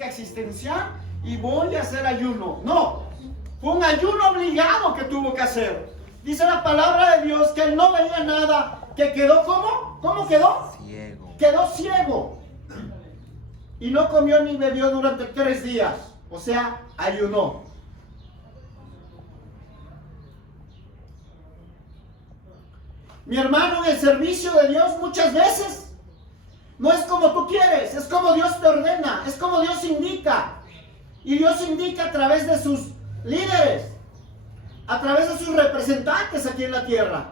práctica existencial y voy a hacer ayuno. No, fue un ayuno obligado que tuvo que hacer. Dice la palabra de Dios que él no veía nada, que quedó ¿cómo? ¿Cómo quedó? Ciego. Quedó ciego. Y no comió ni bebió durante 3 días. O sea, ayunó. Mi hermano, en el servicio de Dios muchas veces no es como tú quieres, es como Dios te ordena, es como Dios indica. Y Dios indica a través de sus líderes, a través de sus representantes aquí en la tierra.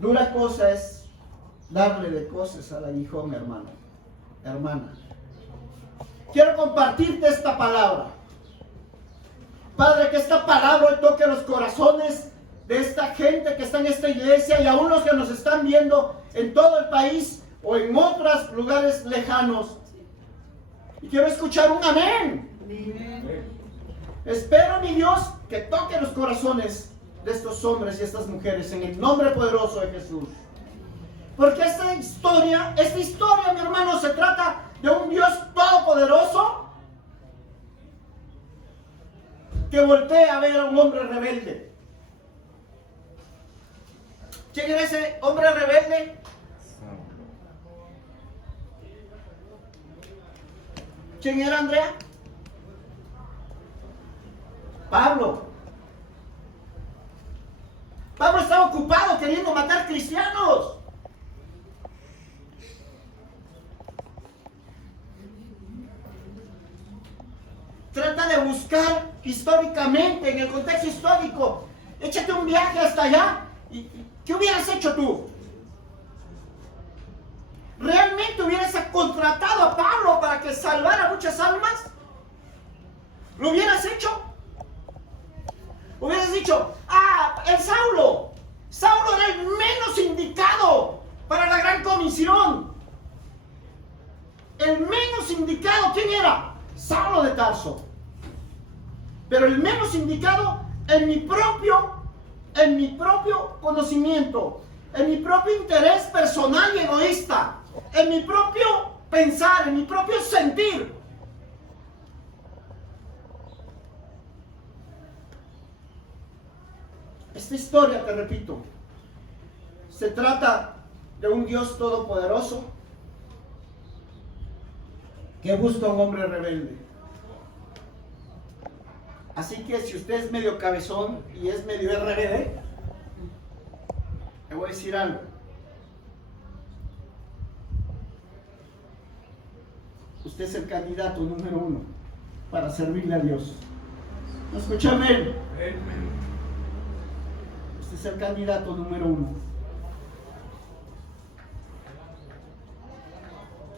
Dura cosa es darle de cosas al aguijón, hermano, hermana. Quiero compartirte esta palabra. Padre, que esta palabra hoy toque los corazones de esta gente que está en esta iglesia y aún los que nos están viendo en todo el país o en otros lugares lejanos. Y quiero escuchar un amén. Espero, mi Dios, que toque los corazones de estos hombres y estas mujeres en el nombre poderoso de Jesús. Porque esta historia, mi hermano, se trata de un Dios todopoderoso que voltea a ver a un hombre rebelde. ¿Quién era ese hombre rebelde? ¿Quién era, Andrea? Pablo. Pablo estaba ocupado queriendo matar cristianos. Trata de buscar históricamente, en el contexto histórico. Échate un viaje hasta allá. ¿Qué hubieras hecho tú? ¿Realmente hubieras contratado a Pablo para que salvara muchas almas? ¿Lo hubieras hecho? Hubieras dicho, el Saulo. Saulo era el menos indicado para la gran comisión. El menos indicado, ¿quién era? Saulo de Tarso. Pero el menos indicado en mi propio conocimiento, en mi propio interés personal y egoísta, en mi propio pensar, en mi propio sentir. Esta historia, te repito, se trata de un Dios todopoderoso que busca a un hombre rebelde. Así que si usted es medio cabezón y es medio RBD, le voy a decir algo. Usted es el candidato número 1 para servirle a Dios. ¿No escucha? Amén. Usted es el candidato número 1.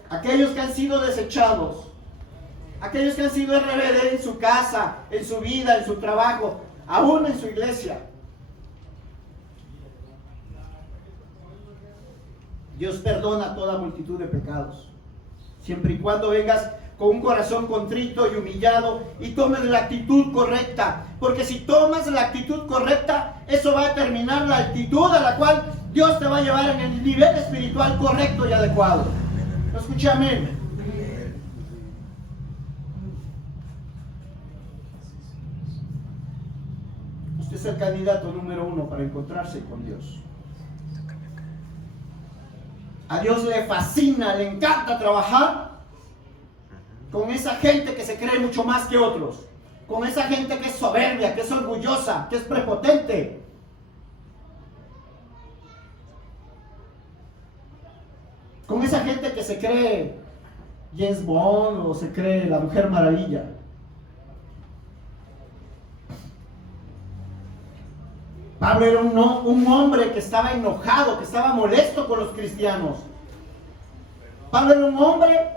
Aquellos que han sido desechados, aquellos que han sido RBD en su casa, en su vida, en su trabajo, aún en su iglesia. Dios perdona toda multitud de pecados, siempre y cuando vengas con un corazón contrito y humillado y tomes la actitud correcta, porque si tomas la actitud correcta, eso va a determinar la actitud a la cual Dios te va a llevar en el nivel espiritual correcto y adecuado. ¿Lo escuché? Amén. Usted es el candidato número 1 para encontrarse con Dios. A Dios le fascina, le encanta trabajar con esa gente que se cree mucho más que otros, con esa gente que es soberbia, que es orgullosa, que es prepotente. Con esa gente que se cree James Bond o se cree la Mujer Maravilla. Pablo era un hombre que estaba enojado, que estaba molesto con los cristianos. Pablo era un hombre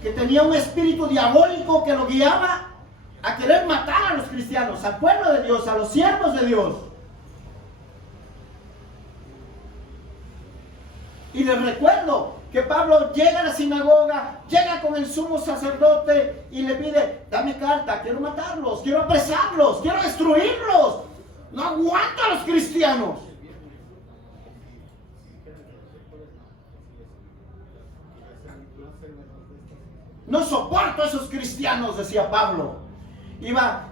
que tenía un espíritu diabólico que lo guiaba a querer matar a los cristianos, al pueblo de Dios, a los siervos de Dios. Y les recuerdo que Pablo llega a la sinagoga, llega con el sumo sacerdote y le pide, dame carta, quiero matarlos, quiero apresarlos, quiero destruirlos. No aguanto a los cristianos. No soporto a esos cristianos, decía Pablo.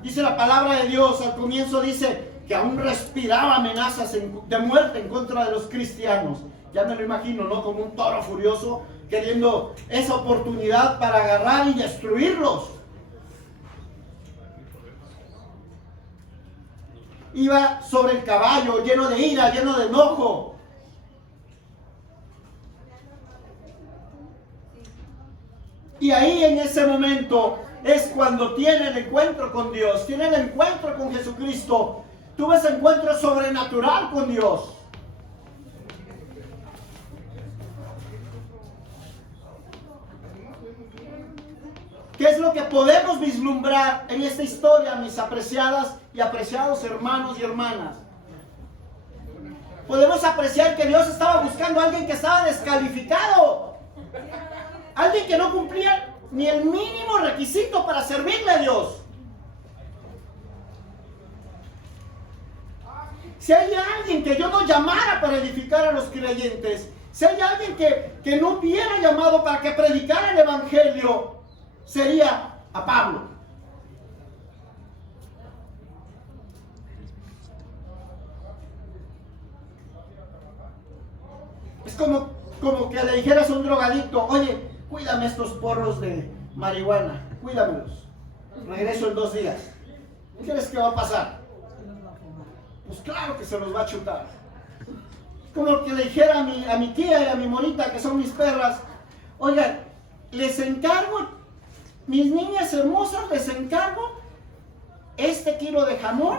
Dice la palabra de Dios, al comienzo dice que aún respiraba amenazas de muerte en contra de los cristianos. Ya me lo imagino, ¿no? Como un toro furioso queriendo esa oportunidad para agarrar y destruirlos. Iba sobre el caballo, lleno de ira, lleno de enojo. Y ahí en ese momento es cuando tiene el encuentro con Dios, tiene el encuentro con Jesucristo. Tuvo ese encuentro sobrenatural con Dios. ¿Qué es lo que podemos vislumbrar en esta historia, mis apreciadas y apreciados hermanos y hermanas? Podemos apreciar que Dios estaba buscando a alguien que estaba descalificado. Alguien que no cumplía ni el mínimo requisito para servirle a Dios. Si hay alguien que yo no llamara para edificar a los creyentes, si hay alguien que no hubiera llamado para que predicara el Evangelio, sería a Pablo. Es como que le dijeras a un drogadicto: oye, cuídame estos porros de marihuana, cuídamelos. Regreso en 2 días. ¿Qué crees que va a pasar? Pues claro que se los va a chutar. Es como que le dijera a mi tía y a mi monita, que son mis perras: oigan, les encargo, mis niñas hermosas, les encargo este kilo de jamón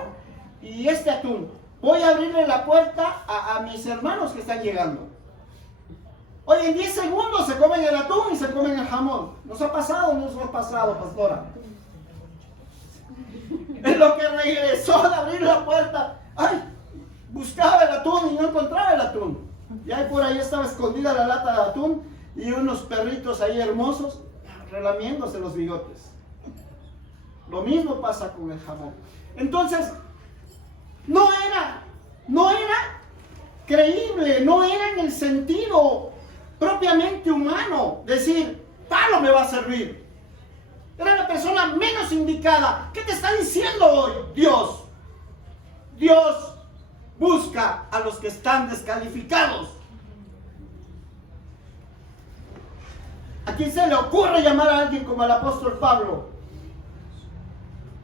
y este atún. Voy a abrirle la puerta a mis hermanos que están llegando. Oye, en 10 segundos se comen el atún y se comen el jamón. ¿Nos ha pasado o no nos ha pasado, pastora? En lo que regresó de abrir la puerta, ¡ay! Buscaba el atún y no encontraba el atún. Y ahí por ahí estaba escondida la lata de atún y unos perritos ahí hermosos relamiéndose los bigotes. Lo mismo pasa con el jamón. Entonces, no era creíble, no era en el sentido propiamente humano decir: Pablo me va a servir. Era la persona menos indicada. ¿Qué te está diciendo hoy Dios? Dios busca a los que están descalificados. ¿A quién se le ocurre llamar a alguien como el apóstol Pablo?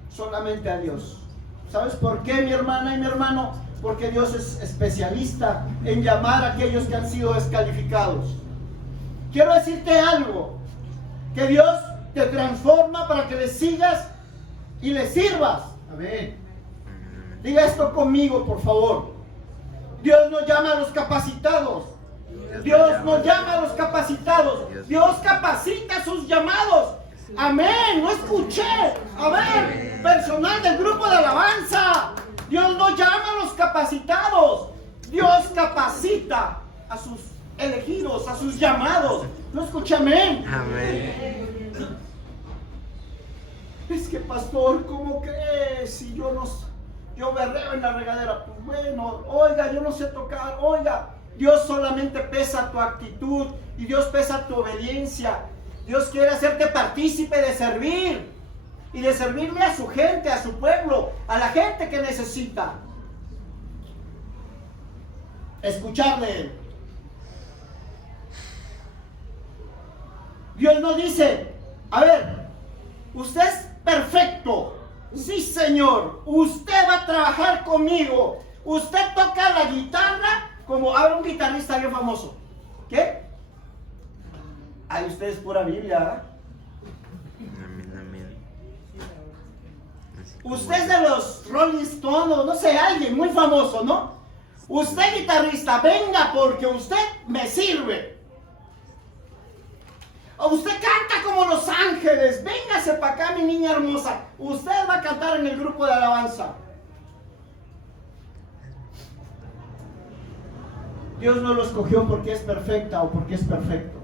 Solamente a Dios. ¿Sabes por qué, mi hermana y mi hermano? Porque Dios es especialista en llamar a aquellos que han sido descalificados. Quiero decirte algo: que Dios te transforma para que le sigas y le sirvas. Amén. Diga esto conmigo, por favor. Dios no llama a los capacitados. Dios no llama a los capacitados. Dios capacita a sus llamados. Amén. No escuché. A ver, personal del grupo de alabanza. Dios no llama a los capacitados. Dios capacita a sus elegidos, a sus llamados. No escuché amén. Amén. Es que, pastor, ¿cómo crees? Si yo berreo en la regadera. Pues bueno, oiga, yo no sé tocar. Oiga, Dios solamente pesa tu actitud y Dios pesa tu obediencia. Dios quiere hacerte partícipe de servir y de servirle a su gente, a su pueblo, a la gente que necesita escucharle Él. Dios no dice: a ver, usted es perfecto. Sí, Señor, usted va a trabajar conmigo. Usted toca la guitarra como ahora un guitarrista bien famoso. ¿Qué? Ay, usted es pura Biblia, ¿verdad? Amén, amén. Usted es de los Rolling Stones, o no sé, alguien muy famoso, ¿no? Usted, guitarrista, venga porque usted me sirve. O usted canta como los ángeles. Véngase para acá, mi niña hermosa. Usted va a cantar en el grupo de alabanza. Dios no lo escogió porque es perfecta o porque es perfecto.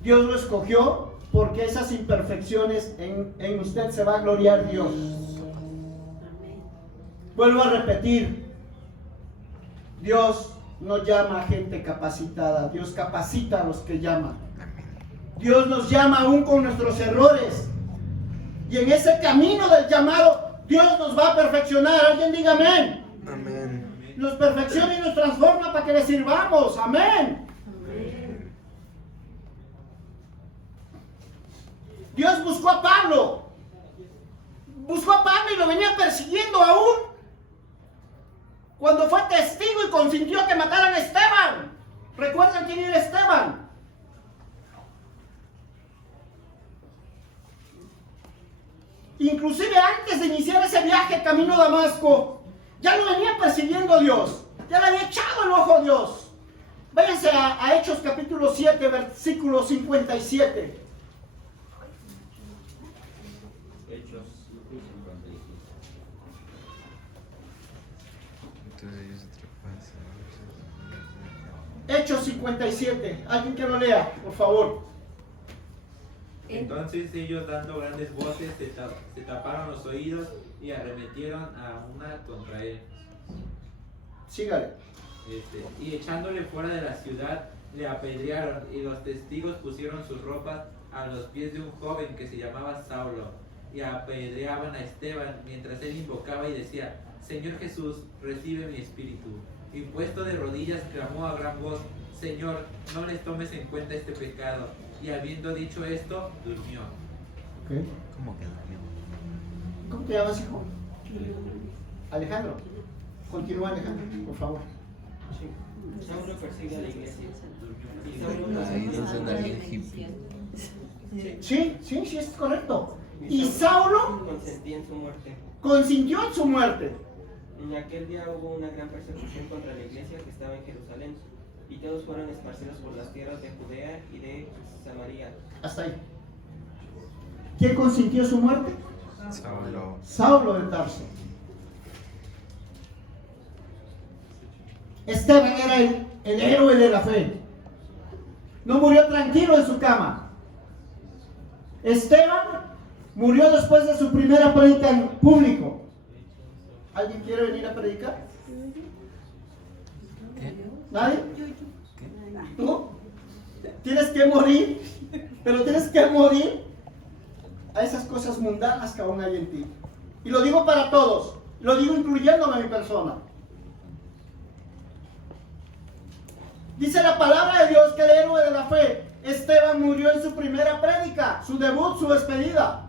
Dios lo escogió porque esas imperfecciones en usted se va a gloriar Dios. Vuelvo a repetir: Dios no llama a gente capacitada. Dios capacita a los que llama. Dios nos llama aún con nuestros errores. Y en ese camino del llamado, Dios nos va a perfeccionar. Alguien diga amén. Amén. Nos perfecciona y nos transforma para que le sirvamos. Amén. Dios buscó a Pablo. Buscó a Pablo y lo venía persiguiendo aún cuando fue testigo y consintió que mataran a Esteban. ¿Recuerdan quién era Esteban? Inclusive antes de iniciar ese viaje camino a Damasco, ya lo venía persiguiendo Dios. Ya le había echado el ojo a Dios. Váyanse a Hechos capítulo 7, versículo 57. Hechos 57. Entonces ellos se Hechos 57. Alguien que lo lea, por favor. Entonces ellos, dando grandes voces, se taparon los oídos y arremetieron a una contra él. Sígale. Y echándole fuera de la ciudad, le apedrearon, y los testigos pusieron sus ropas a los pies de un joven que se llamaba Saulo, y apedreaban a Esteban mientras él invocaba y decía: Señor Jesús, recibe mi espíritu. Y puesto de rodillas clamó a gran voz: Señor, no les tomes en cuenta este pecado. Y habiendo dicho esto, durmió. Okay. ¿Cómo que durmió? ¿Cómo te llamas, hijo? Alejandro. Continúa, Alejandro, por favor. Saulo persigue a la iglesia. Y Ahí Saulo no suena bien hippie. Sí, es correcto. Y Saulo consentía en su muerte. consintió en su muerte. En aquel día hubo una gran persecución contra la iglesia que estaba en Jerusalén, y todos fueron esparcidos por las tierras de Judea y de Samaria. Hasta ahí. ¿Quién consintió su muerte? Saulo. Saulo de Tarso. Esteban era el héroe de la fe. No murió tranquilo en su cama. Esteban murió después de su primera predica en público. ¿Alguien quiere venir a predicar? ¿Qué? ¿Nadie? ¿Tú? Tienes que morir, pero tienes que morir a esas cosas mundanas que aún hay en ti. Y lo digo para todos, lo digo incluyéndome a mi persona. Dice la palabra de Dios que el héroe de la fe, Esteban, murió en su primera prédica, su debut, su despedida.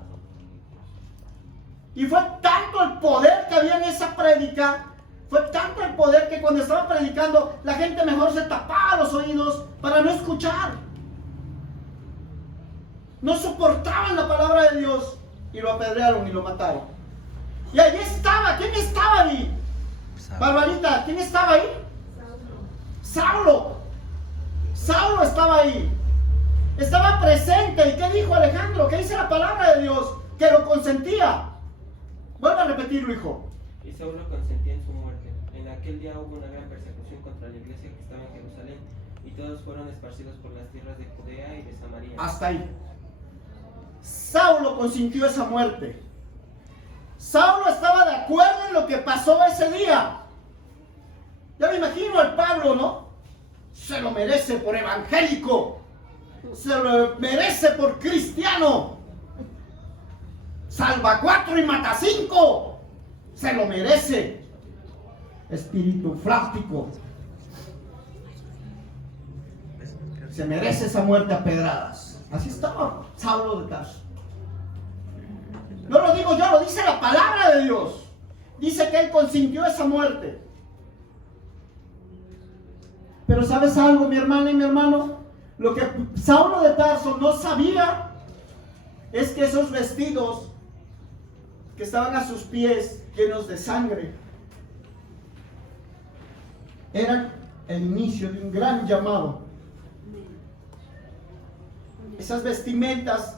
Y fue tanto el poder que había en esa prédica, fue tanto el poder que cuando estaba predicando, la gente mejor se tapaba los oídos para no escuchar. No soportaban la palabra de Dios y lo apedrearon y lo mataron. Y allí estaba, ¿quién estaba ahí? Barbarita, ¿quién estaba ahí? Saulo. Saulo estaba ahí. Estaba presente. ¿Y qué dijo Alejandro? ¿Qué dice la palabra de Dios? Que lo consentía. Vuelve a repetirlo, hijo. Y Saulo consentía en su muerte. En aquel día hubo una gran persecución contra la iglesia que estaba en Jerusalén, y todos fueron esparcidos por las tierras de Judea y de Samaria. Hasta ahí. Saulo consintió esa muerte. Saulo estaba de acuerdo en lo que pasó ese día. Ya me imagino al Pablo, ¿no? Se lo merece por evangélico. Se lo merece por cristiano. Salva 4 y mata 5. Se lo merece. Espíritu flástico. Se merece esa muerte a pedradas. Así estaba Saulo de Tarso. No lo digo yo, lo dice la palabra de Dios. Dice que él consintió esa muerte. Pero ¿sabes algo, mi hermana y mi hermano? Lo que Saulo de Tarso no sabía es que esos vestidos que estaban a sus pies llenos de sangre eran el inicio de un gran llamado. Esas vestimentas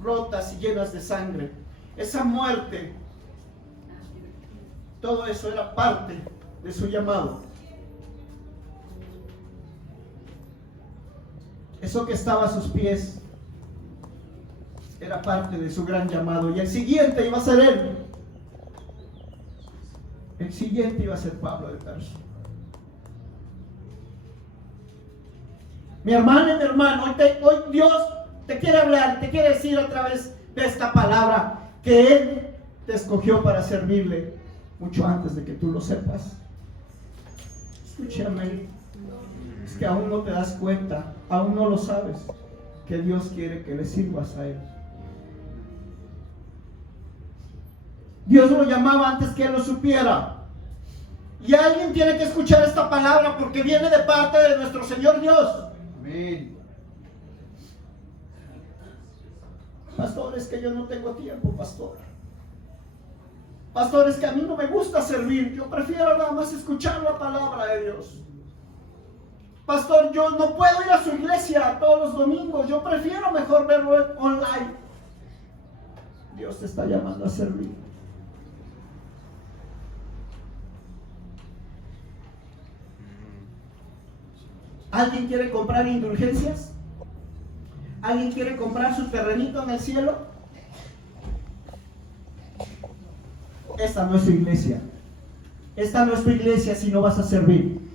rotas y llenas de sangre, esa muerte, todo eso era parte de su llamado. Eso que estaba a sus pies era parte de su gran llamado. Y el siguiente iba a ser él. El siguiente iba a ser Pablo de Tarso. Mi hermana y mi hermano, hoy Dios te quiere hablar, te quiere decir a través de esta palabra que Él te escogió para servirle mucho antes de que tú lo sepas. Escúchame, es que aún no te das cuenta, aún no lo sabes, que Dios quiere que le sirvas a Él. Dios lo llamaba antes que Él lo supiera. Y alguien tiene que escuchar esta palabra porque viene de parte de nuestro Señor Dios. Amén. Pastor, es que yo no tengo tiempo, pastor. Pastor, es que a mí no me gusta servir. Yo prefiero nada más escuchar la palabra de Dios. Pastor, yo no puedo ir a su iglesia todos los domingos. Yo prefiero mejor verlo online. Dios te está llamando a servir. ¿Alguien quiere comprar indulgencias? ¿Alguien quiere comprar su terrenito en el cielo? Esta no es tu iglesia. Esta no es tu iglesia si no vas a servir.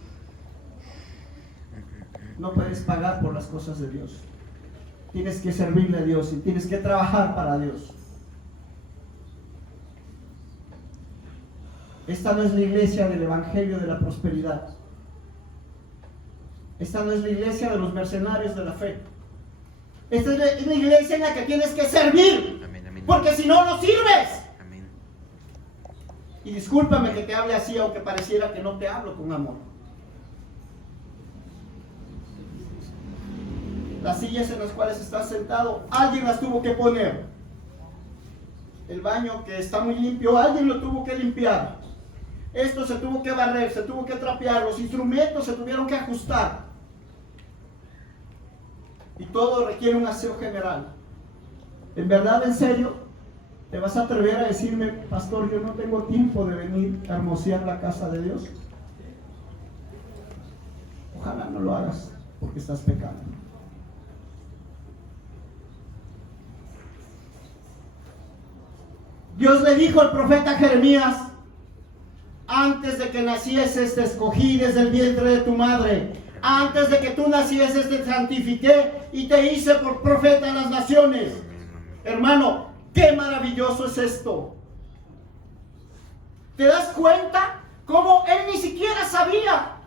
No puedes pagar por las cosas de Dios. Tienes que servirle a Dios y tienes que trabajar para Dios. Esta no es la iglesia del evangelio de la prosperidad. Esta no es la iglesia de los mercenarios de la fe. Esta es la iglesia en la que tienes que servir. Amén, amén. Porque si no, no sirves. Amén. Y discúlpame que te hable así, aunque pareciera que no te hablo con amor. Las sillas en las cuales estás sentado, alguien las tuvo que poner. El baño que está muy limpio, alguien lo tuvo que limpiar. Esto se tuvo que barrer, se tuvo que trapear, los instrumentos se tuvieron que ajustar. Y todo requiere un aseo general. ¿En verdad, en serio, te vas a atrever a decirme, pastor, yo no tengo tiempo de venir a hermosear la casa de Dios? Ojalá no lo hagas, porque estás pecando. Dios le dijo al profeta Jeremías: antes de que nacieses te escogí desde el vientre de tu madre. Antes de que tú nacieses te santifiqué y te hice por profeta a las naciones. Hermano, qué maravilloso es esto. ¿Te das cuenta cómo él ni siquiera sabía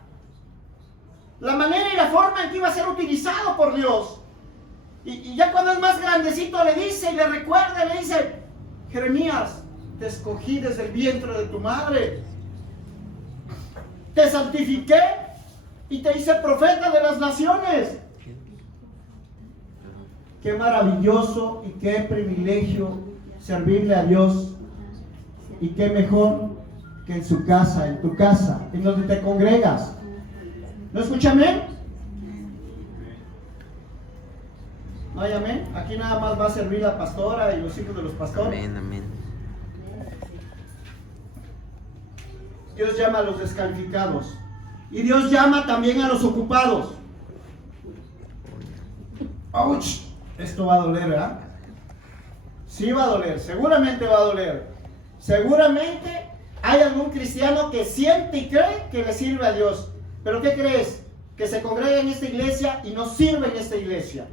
la manera y la forma en que iba a ser utilizado por Dios? Y ya cuando es más grandecito le dice y le recuerda, le dice: Jeremías, te escogí desde el vientre de tu madre. Te santifiqué y te hice profeta de las naciones. Qué maravilloso y qué privilegio servirle a Dios. Y qué mejor que en su casa, en tu casa, en donde te congregas. ¿No escucha amén? ¿No hay amén? Aquí nada más va a servir la pastora y los hijos de los pastores. Amén, amén. Dios llama a los descalificados. Y Dios llama también a los ocupados. ¡Auch! Esto va a doler, ¿verdad? Sí va a doler, seguramente va a doler. Seguramente hay algún cristiano que siente y cree que le sirve a Dios. ¿Pero qué crees? Que se congrega en esta iglesia y no sirve en esta iglesia.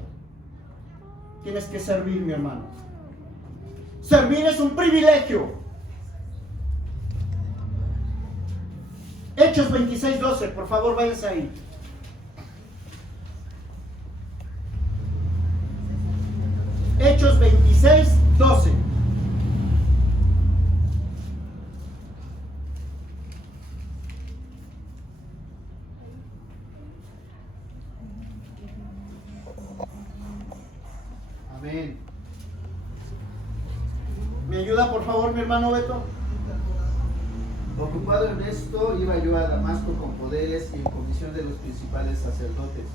Tienes que servir, mi hermano. Servir es un privilegio. Hechos 26:12, por favor, váyanse ahí. Hechos 26:12. Amén. ¿Me ayuda, por favor, mi hermano Beto? Ocupado en esto, iba yo a Damasco con poderes y en comisión de los principales sacerdotes.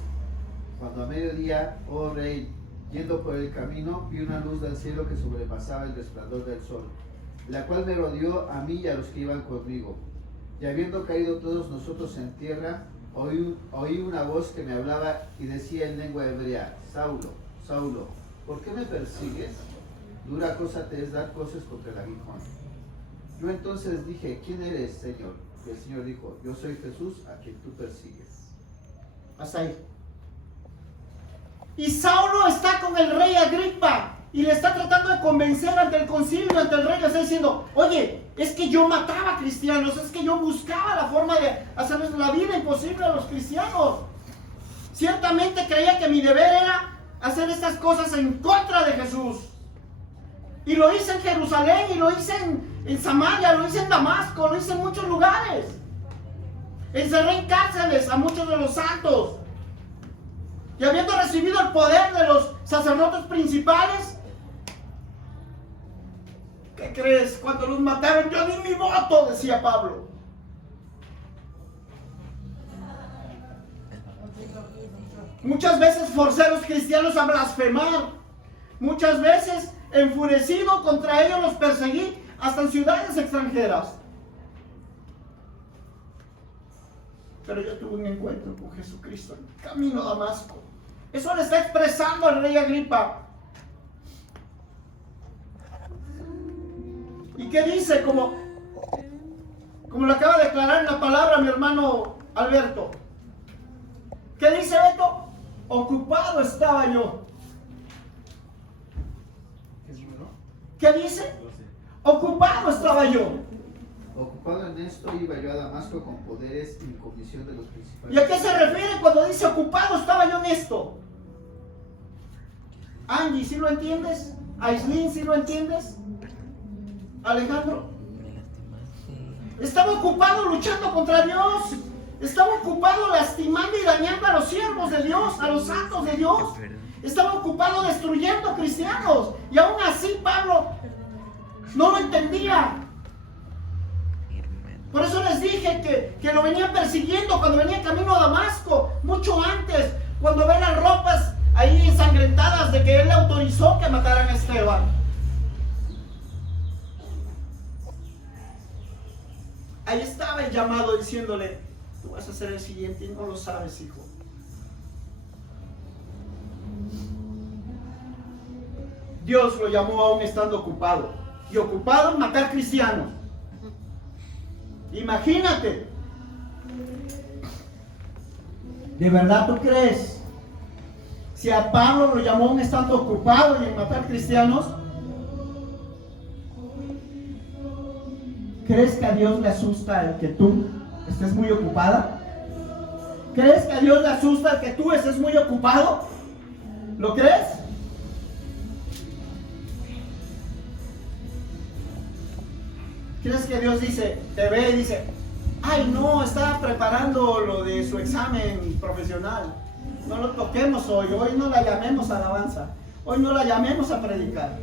Cuando a mediodía, oh rey, yendo por el camino, vi una luz del cielo que sobrepasaba el resplandor del sol, la cual me rodeó a mí y a los que iban conmigo. Y habiendo caído todos nosotros en tierra, oí una voz que me hablaba y decía en lengua hebrea: Saulo, Saulo, ¿por qué me persigues? Dura cosa te es dar cosas contra el aguijón. Yo entonces dije: ¿quién eres, Señor? Y el Señor dijo: yo soy Jesús, a quien tú persigues. Hasta ahí. Y Saulo está con el rey Agripa y le está tratando de convencer ante el concilio, ante el rey. Le está diciendo, oye, es que yo mataba cristianos, es que yo buscaba la forma de hacerles la vida imposible a los cristianos. Ciertamente creía que mi deber era hacer estas cosas en contra de Jesús. Y lo hice en Jerusalén, y lo hice en Samaria, lo hice en Damasco, lo hice en muchos lugares. Encerré en cárceles a muchos de los santos. Y habiendo recibido el poder de los sacerdotes principales, ¿qué crees? Cuando los mataron, yo di mi voto, decía Pablo. Muchas veces forcé a los cristianos a blasfemar. Muchas veces, enfurecido contra ellos, los perseguí hasta en ciudades extranjeras. Pero yo tuve un encuentro con Jesucristo en el camino a Damasco. Eso le está expresando al rey Agripa. ¿Y qué dice? Como lo acaba de declarar en la palabra mi hermano Alberto. ¿Qué dice Beto? Ocupado estaba yo. ¿Qué dice? Ocupado estaba yo. Ocupado en esto iba yo a Damasco con poderes y comisión de los principales. ¿Y a qué se refiere cuando dice ocupado estaba yo en esto? Angie, ¿sí lo entiendes? Aislinn, ¿sí lo entiendes? Alejandro. Estaba ocupado luchando contra Dios. Estaba ocupado lastimando y dañando a los siervos de Dios, a los santos de Dios. Estaba ocupado destruyendo cristianos. Y aún así Pablo no lo entendía. Por eso les dije que lo venían persiguiendo cuando venía camino a Damasco, mucho antes, cuando ven las ropas ahí ensangrentadas de que él autorizó que mataran a Esteban. Ahí estaba el llamado diciéndole, tú vas a ser el siguiente y no lo sabes, hijo. Dios lo llamó aún estando ocupado, y ocupado en matar cristianos. Imagínate. ¿De verdad tú crees? Si a Pablo lo llamó aún estando ocupado y en matar cristianos, ¿crees que a Dios le asusta el que tú estés muy ocupada? ¿Crees que a Dios le asusta el que tú estés muy ocupado? ¿Lo crees? ¿Crees que Dios te ve y dice, ay no, estaba preparando lo de su examen profesional, no lo toquemos hoy no la llamemos a alabanza, hoy no la llamemos a predicar?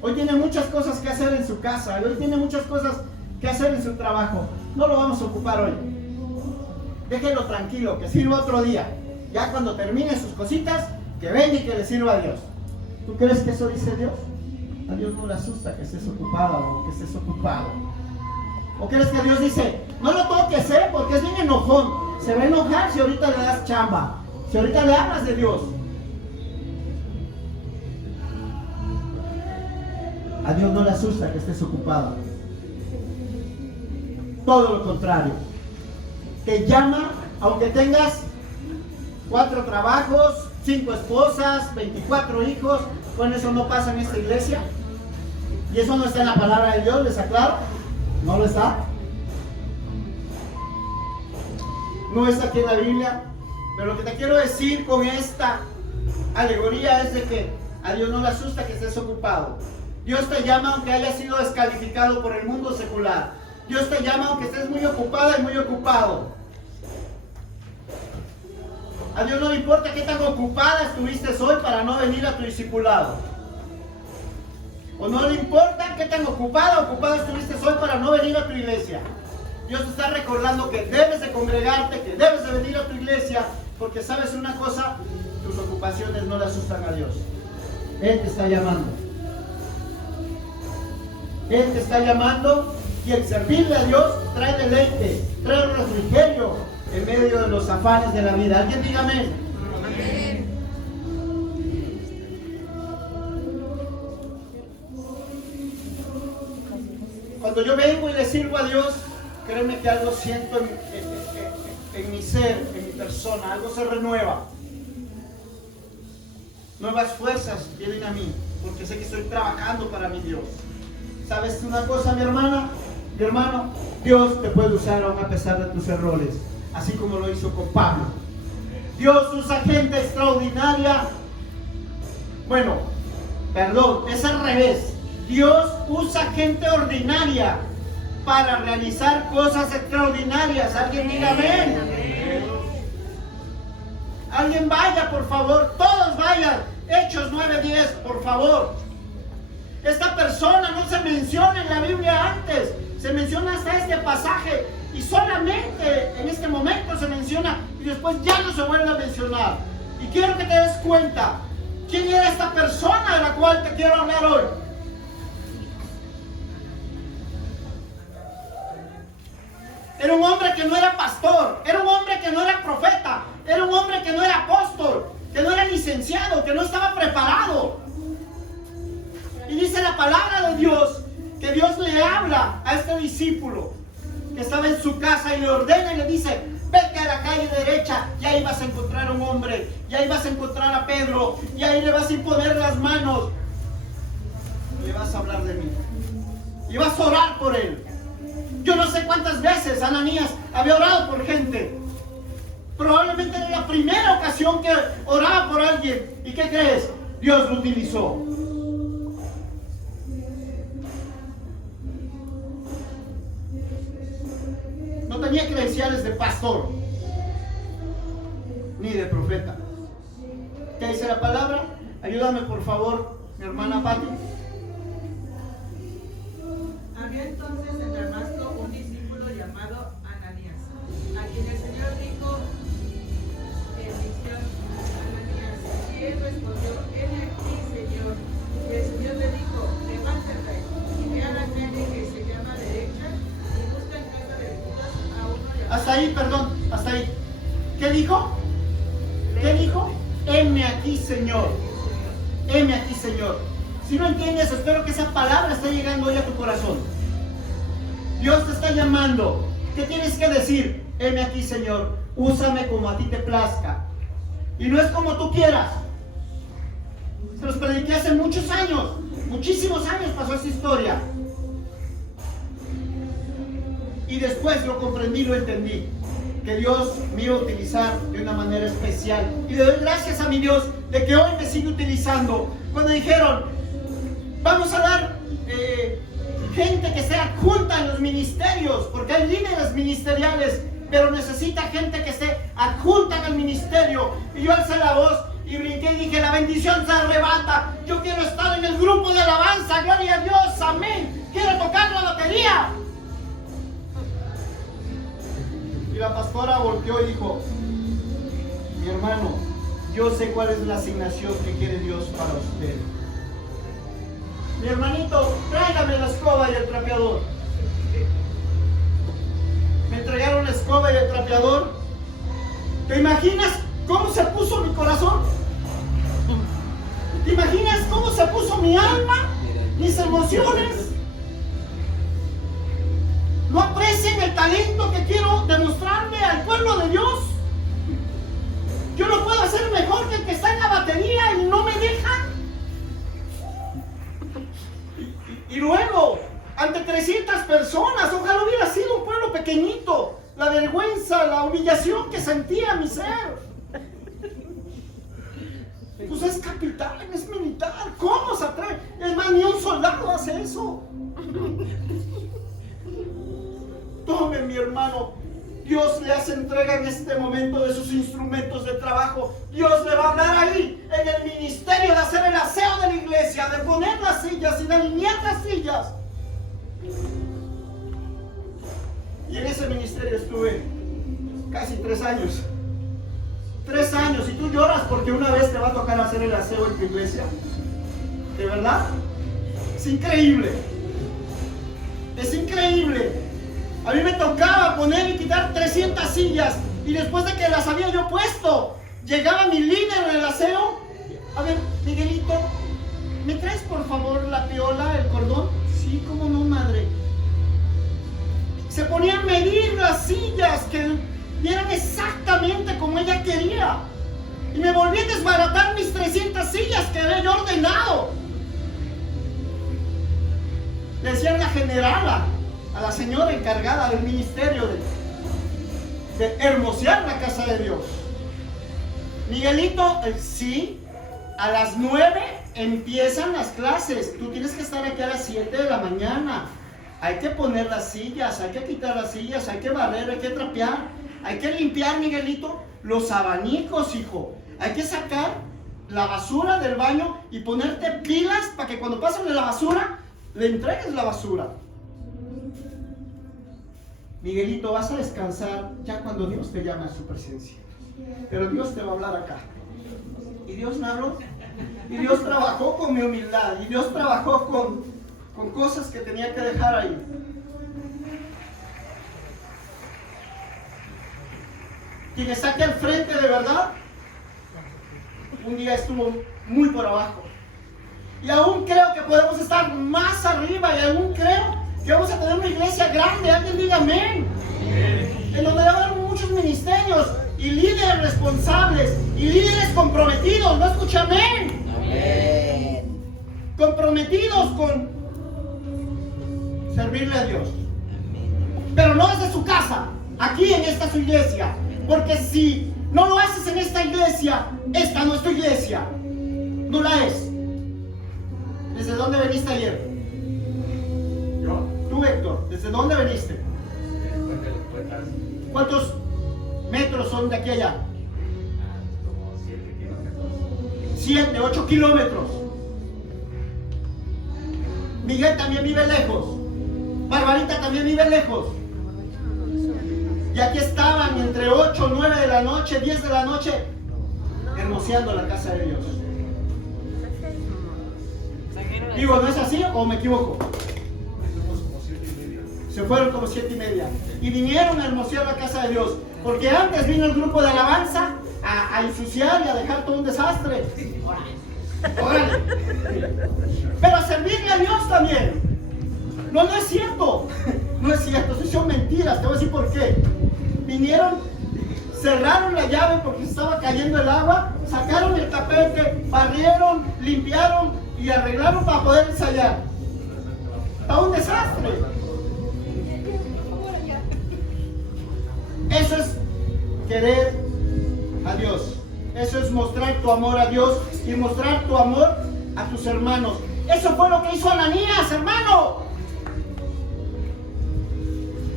Hoy tiene muchas cosas que hacer en su casa, hoy tiene muchas cosas que hacer en su trabajo, no lo vamos a ocupar hoy. Déjenlo tranquilo, que sirva otro día. Ya cuando termine sus cositas, que venga y que le sirva a Dios. ¿Tú crees que eso dice Dios? A Dios no le asusta que estés ocupada o que estés ocupado. ¿O crees que Dios dice, no lo toques, porque es bien enojón? Se va a enojar si ahorita le das chamba, si ahorita le hablas de Dios. A Dios no le asusta que estés ocupado. Todo lo contrario. Te llama, aunque tengas 4 trabajos, 5 esposas, 24 hijos. Bueno, eso no pasa en esta iglesia. Y eso no está en la palabra de Dios, ¿les aclaro? No lo está. No está aquí en la Biblia. Pero lo que te quiero decir con esta alegoría es de que a Dios no le asusta que estés ocupado. Dios te llama aunque hayas sido descalificado por el mundo secular. Dios te llama aunque estés muy ocupada y muy ocupado. A Dios no le importa qué tan ocupada estuviste hoy para no venir a tu discipulado. O no le importa qué tan ocupada estuviste hoy para no venir a tu iglesia. Dios te está recordando que debes de congregarte, que debes de venir a tu iglesia, porque sabes una cosa, tus ocupaciones no le asustan a Dios. Él te está llamando. Él te está llamando y el servirle a Dios trae deleite, trae refrigerio en medio de los afanes de la vida. ¿Alguien diga amén? Amén. Cuando yo vengo y le sirvo a Dios, créeme que algo siento en mi ser, en mi mi persona, algo se renueva. Nuevas fuerzas vienen a mí, porque sé que estoy trabajando para mi Dios. ¿Sabes una cosa, mi hermana? Mi hermano, Dios te puede usar aún a pesar de tus errores, así como lo hizo con Pablo. Dios usa gente extraordinaria. Bueno, perdón, es al revés. Dios usa gente ordinaria para realizar cosas extraordinarias. Alguien diga amén. Alguien vaya, por favor. Todos vayan. Hechos 9:10, por favor. Esta persona no se menciona en la Biblia antes. Se menciona hasta este pasaje. Y solamente en este momento se menciona. Y después ya no se vuelve a mencionar. Y quiero que te des cuenta. ¿Quién era esta persona de la cual te quiero hablar hoy? Era un hombre que no era pastor, era un hombre que no era profeta, era un hombre que no era apóstol, que no era licenciado, que no estaba preparado. Y dice la palabra de Dios que Dios le habla a este discípulo que estaba en su casa y le ordena y le dice: vete a la calle derecha y ahí vas a encontrar a un hombre, y ahí vas a encontrar a Pedro, y ahí le vas a imponer las manos y le vas a hablar de mí y vas a orar por él. Yo no sé cuántas veces Ananías había orado por gente. Probablemente era la primera ocasión que oraba por alguien. ¿Y qué crees? Dios lo utilizó. No tenía credenciales de pastor ni de profeta. ¿Qué dice la palabra? Ayúdame por favor, mi hermana Pati. Había entonces en Damasco un discípulo llamado Ananías, a quien el Señor dijo en visión: Ananías. Y él respondió: heme aquí, Señor. Y el Señor le dijo: levántate y ve a la calle que se llama derecha y busca en casa de Judas a uno llamado. Hasta ahí, perdón, hasta ahí. ¿Qué dijo? ¿Qué dijo? Heme aquí, Señor. Heme aquí, Señor. Si no entiendes, espero que esa palabra esté llegando hoy a tu corazón. Dios te está llamando. ¿Qué tienes que decir? Heme aquí, Señor. Úsame como a ti te plazca. Y no es como tú quieras. Se los prediqué hace muchos años. Muchísimos años pasó esa historia. Y después lo comprendí, lo entendí. Que Dios me iba a utilizar de una manera especial. Y le doy gracias a mi Dios de que hoy me sigue utilizando. Cuando dijeron: vamos a dar gente que sea adjunta en los ministerios, porque hay líderes ministeriales, pero necesita gente que esté adjunta en el ministerio. Y yo alcé la voz y brinqué y dije: la bendición se arrebata. Yo quiero estar en el grupo de alabanza. Gloria a Dios, amén. Quiero tocar la batería. Y la pastora volteó y dijo: mi hermano, yo sé cuál es la asignación que quiere Dios para usted. Mi hermanito, tráigame la escoba y el trapeador. Me entregaron la escoba y el trapeador. ¿Te imaginas cómo se puso mi corazón? ¿Te imaginas cómo se puso mi alma? Mis emociones. ¿No aprecian el talento que quiero demostrarle al pueblo de Dios? Yo no puedo hacer mejor que el que está en la batería y no me dejan. Y luego, ante 300 personas, ojalá hubiera sido un pueblo pequeñito. La vergüenza, la humillación que sentía mi ser. Pues es capitán, es militar. ¿Cómo se atreve? Es más, ni un soldado hace eso. Tome, mi hermano. Dios le hace entrega en este momento de sus instrumentos de trabajo. Dios le va a hablar ahí, en el ministerio, de hacer el aseo de la iglesia, de poner las sillas y de alinear las sillas. Y en ese ministerio estuve casi 3 años. 3 años. Y tú lloras porque una vez te va a tocar hacer el aseo en tu iglesia. ¿De verdad? Es increíble. Es increíble. A mí me tocaba poner y quitar 300 sillas. Y después de que las había yo puesto, llegaba mi líder en el aseo. A ver, Miguelito, ¿me traes por favor la piola, el cordón? Sí, cómo no, madre. Se ponía a medir las sillas que y eran exactamente como ella quería. Y me volví a desbaratar mis 300 sillas que había yo ordenado. Le decían la generala a la señora encargada del ministerio de hermosear la casa de Dios. Miguelito, sí, a las 9 empiezan las clases. Tú tienes que estar aquí a las 7 de la mañana. Hay que poner las sillas, hay que quitar las sillas, hay que barrer, hay que trapear, hay que limpiar, Miguelito, los abanicos, hijo. Hay que sacar la basura del baño y ponerte pilas para que cuando pasen de la basura, le entregues la basura. Miguelito, vas a descansar ya cuando Dios te llame a su presencia. Pero Dios te va a hablar acá. Y Dios me habló. Y Dios trabajó con mi humildad. Y Dios trabajó con cosas que tenía que dejar ahí. Quien está aquí al frente de verdad, un día estuvo muy por abajo. Y aún creo que podemos estar más arriba. Y aún creo que vamos a tener una iglesia grande. Alguien diga amén. En donde va a haber muchos ministerios y líderes responsables y líderes comprometidos. ¿No escucha amén? Amén. Comprometidos con servirle a Dios. Pero no desde su casa, aquí en esta su iglesia. Porque si no lo haces en esta iglesia, esta no es tu iglesia. No la es. ¿Desde dónde veniste ayer? Yo. Tú, Héctor, ¿desde dónde veniste? ¿Cuántos metros son de aquí a allá? Como 7 kilómetros. 7, 8 kilómetros. Miguel también vive lejos. Barbarita también vive lejos. Y aquí estaban entre 8, 9 de la noche, 10 de la noche, hermoseando la casa de Dios. Digo, ¿no es así o me equivoco? Se fueron como 7:30 y vinieron a hermosear la casa de Dios, porque antes vino el grupo de alabanza a ensuciar y a dejar todo un desastre. Órale. Pero a servirle a Dios también. No es cierto. No es cierto, eso son mentiras. Te voy a decir por qué. Vinieron, cerraron la llave porque estaba cayendo el agua, sacaron el tapete, barrieron, limpiaron y arreglaron para poder ensayar. Está un desastre. Eso es querer a Dios. Eso es mostrar tu amor a Dios y mostrar tu amor a tus hermanos. Eso fue lo que hizo Ananías, hermano.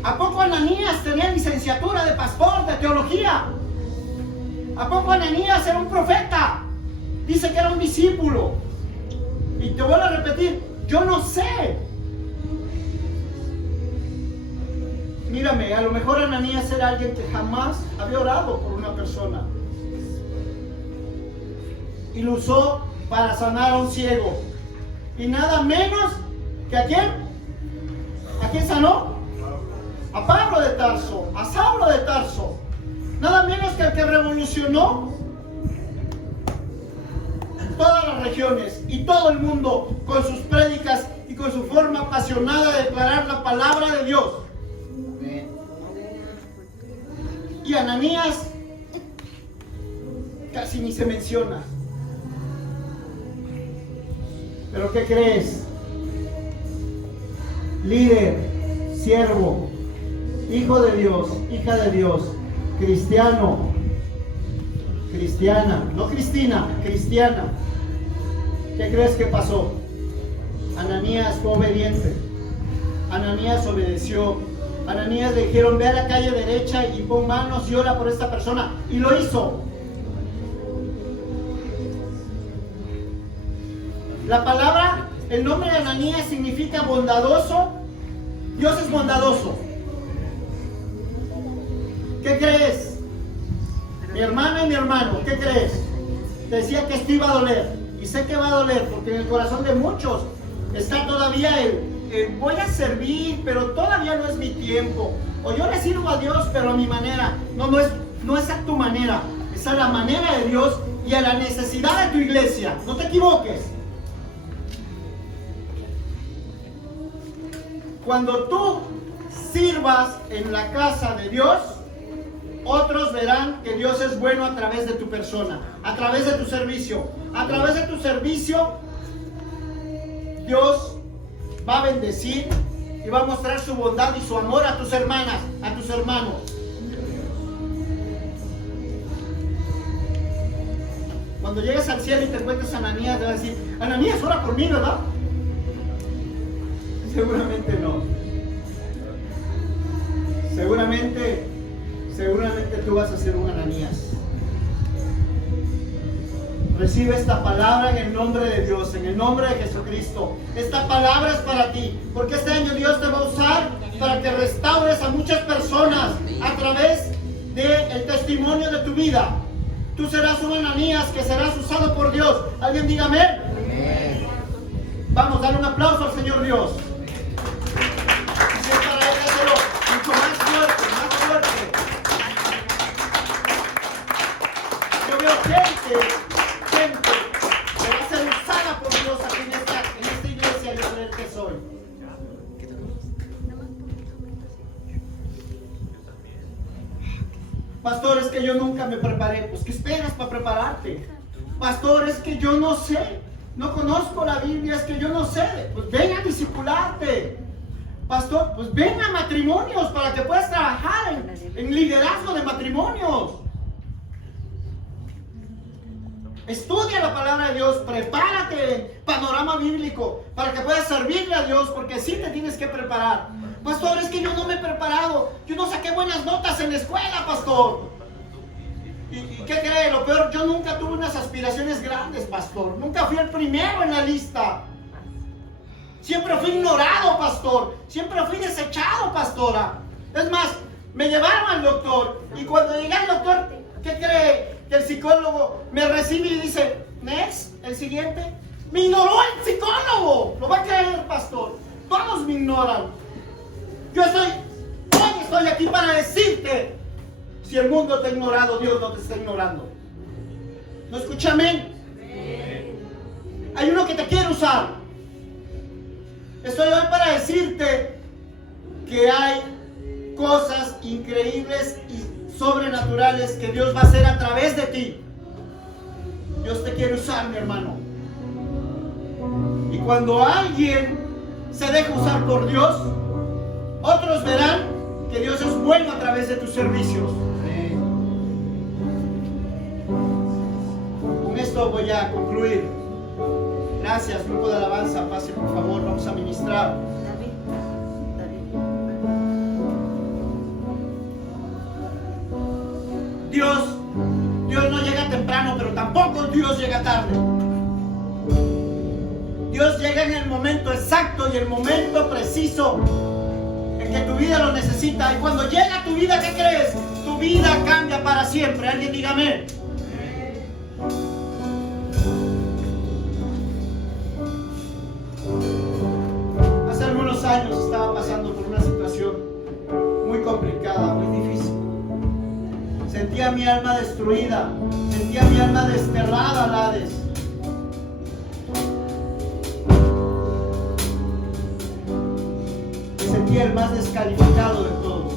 ¿A poco Ananías tenía licenciatura de pastor, de teología? ¿A poco Ananías era un profeta? Dice que era un discípulo. Y te vuelvo a repetir, yo no sé. Mírame, a lo mejor Ananías era alguien que jamás había orado por una persona. Y lo usó para sanar a un ciego. Y nada menos que ¿a quién? ¿A quién sanó? A Pablo de Tarso, a Saulo de Tarso. Nada menos que el que revolucionó todas las regiones y todo el mundo con sus prédicas y con su forma apasionada de declarar la palabra de Dios. Y Ananías casi ni se menciona. ¿Pero qué crees? Líder, siervo, hijo de Dios, hija de Dios, cristiano, cristiana, no Cristina, cristiana. ¿Qué crees que pasó? Ananías fue obediente. Ananías obedeció. Ananías le dijeron, ve a la calle derecha y pon manos y ora por esta persona. Y lo hizo. La palabra, el nombre de Ananías significa bondadoso. Dios es bondadoso. ¿Qué crees? Mi hermana y mi hermano, ¿qué crees? Te decía que esto iba a doler. Y sé que va a doler porque en el corazón de muchos está todavía el voy a servir, pero todavía no es mi tiempo. O yo le sirvo a Dios, pero a mi manera. No es a tu manera. Es a la manera de Dios y a la necesidad de tu iglesia. No te equivoques. Cuando tú sirvas en la casa de Dios, Otros verán que Dios es bueno a través de tu persona, a través de tu servicio. A través de tu servicio, Dios va a bendecir y va a mostrar su bondad y su amor a tus hermanas, a tus hermanos. Cuando llegues al cielo y te encuentres a Ananías, te va a decir: Ananías, ora por mí, ¿verdad? Seguramente no. Seguramente tú vas a ser un Ananías. Recibe esta palabra en el nombre de Dios, en el nombre de Jesucristo. Esta palabra es para ti, porque este año Dios te va a usar para que restaures a muchas personas a través del testimonio de tu vida. Tú serás un Ananías que serás usado por Dios. ¿Alguien diga amén? Vamos, dale un aplauso al Señor Dios. Y si es para Él, dáselo mucho más fuerte, más fuerte. Yo veo gente que va a ser usada por Dios aquí en esta iglesia, yo creo que soy. Pastor, es que yo nunca me preparé. Pues, ¿qué esperas para prepararte? Pastor, es que yo no sé. No conozco la Biblia, es que yo no sé. Pues ven a discipularte. Pastor, pues ven a matrimonios para que puedas trabajar en liderazgo de matrimonios. Estudia la palabra de Dios, prepárate en panorama bíblico para que puedas servirle a Dios, porque sí te tienes que preparar. Pastor, es que yo no me he preparado, yo no saqué buenas notas en la escuela, pastor. ¿Y qué cree? Lo peor, yo nunca tuve unas aspiraciones grandes, pastor. Nunca fui el primero en la lista. Siempre fui ignorado, pastor. Siempre fui desechado, pastora. Es más, me llevaron al doctor y cuando llegué al doctor, ¿qué cree? Que el psicólogo me recibe y dice: next, el siguiente. Me ignoró el psicólogo. Lo va a creer, pastor. Todos me ignoran. Hoy estoy aquí para decirte: si el mundo te ha ignorado, Dios no te está ignorando. ¿No escucha amén? Hay uno que te quiere usar. Estoy hoy para decirte que hay cosas increíbles y sobrenaturales que Dios va a hacer a través de ti. Dios te quiere usar, mi hermano. Y cuando alguien se deja usar por Dios, otros verán que Dios es bueno a través de tus servicios. Con esto voy a concluir. Gracias, grupo de alabanza. Pase, por favor, vamos a ministrar. Dios no llega temprano, pero tampoco Dios llega tarde. Dios llega en el momento exacto y el momento preciso en que tu vida lo necesita. Y cuando llega a tu vida, ¿qué crees? Tu vida cambia para siempre. Alguien diga amén. Hace algunos años estaba pasando por una situación muy complicada, muy difícil. Sentía mi alma destruida, sentía mi alma desterrada al Hades. Me sentía el más descalificado de todos.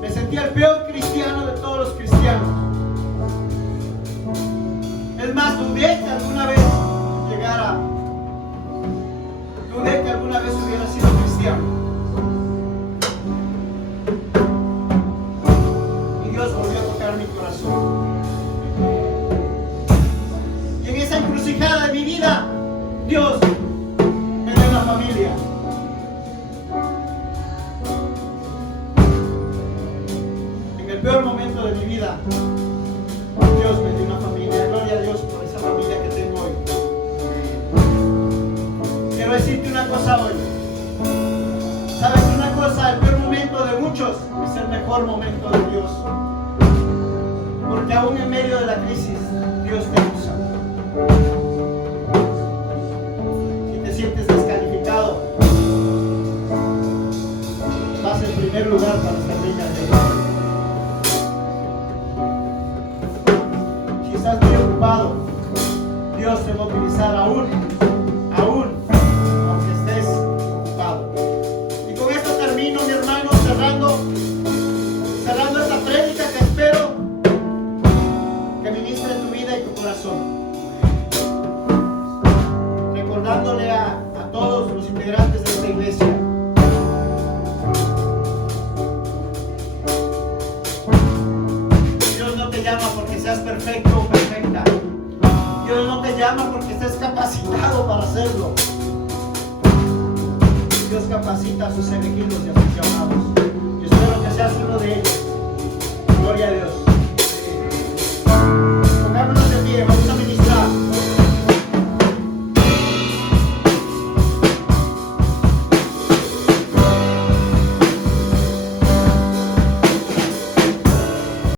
Me sentía el peor cristiano de todos los cristianos. Es más, dudé que alguna vez hubiera sido cristiano. Dios volvió a tocar mi corazón. Y en esa encrucijada de mi vida, Dios me dio una familia. En el peor momento de mi vida, Dios me dio una familia. Gloria a Dios por esa familia que tengo hoy. Quiero decirte una cosa hoy. ¿Sabes una cosa? El peor momento de muchos es el mejor momento de Dios. Porque aún en medio de la crisis, Dios te usa. Si te sientes descalificado, vas en primer lugar para servir a Dios. Si estás muy ocupado, Dios te va a utilizar aún, aunque estés ocupado. Y con esto termino, mi hermano, cerrando esta predica. corazón. Recordándole a todos los integrantes de esta iglesia Dios no te llama porque seas perfecto o perfecta. Dios no te llama porque estés capacitado para hacerlo. Dios capacita a sus elegidos y a sus llamados. Yo espero que seas uno de ellos. Gloria a Dios.